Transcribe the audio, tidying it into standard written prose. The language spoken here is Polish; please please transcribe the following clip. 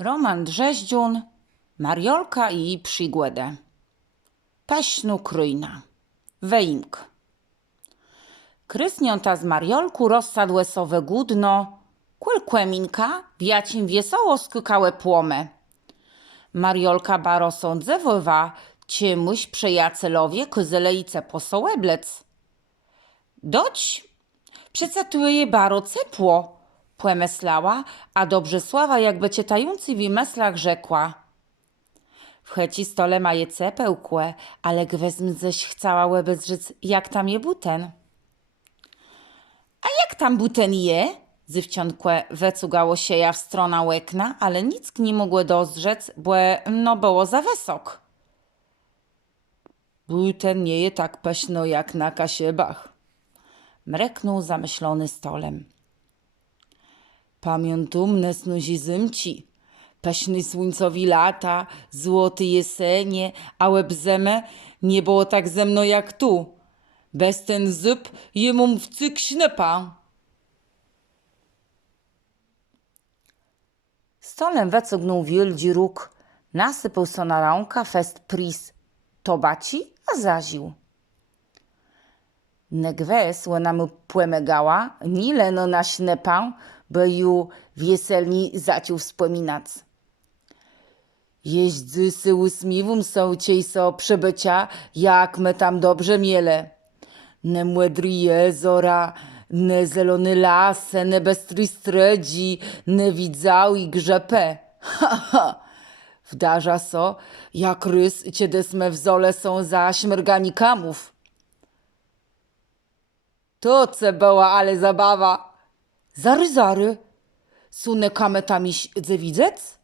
Roman Drzeździun, Mariolka i przygłedę. Peśnu kryjna. Weimk. Krysniąta z Mariolku rozsadłe sowe gudno, kłelkłeminka wiacim wiesoło skykałe płome. Mariolka baro sądzewowa, ciemuś przejacelowie kyzelejce posołeblec. Doć, przece tu je baro cepło, płemeslała, a Dobrzesława jakby cietający w meslach rzekła. W checi stole ma je cepełkłe, ale gwezm ześ chcała łebez rzec, jak tam je buten. A jak tam buten je? Zywcionkłe wecugało się ja w strona łekna, ale nic nie mogło dozrzec, bo no było za wysok. Buten nie je tak peśno jak na kasiebach, mreknął zamyślony stolem. Pamiętumne snuzi zymci, peśny słońcowi lata, złoty jesenie, a łeb zeme nie było tak zemno jak tu. Bez ten zyp jemum w cyk śnepa. Stolem wecugnął wielgi róg, nasypał so na rąka fest pris tobaci, a zaził. Negwes łenamu płemegała, ni leno na śnepę, by ju wieselni zacił wspominac. Jeźdzy sy łysmiwum są ciej so przebycia, jak me tam dobrze miele. Ne młedry jezora, ne zelony las, ne bestry stredzi, ne widzał i grzepę. Ha, ha! Wdarza so, jak rys ciedesme w zole są za śmierganikamów. To ce była ale zabawa. Zary, zary. Sunę kametami widzec?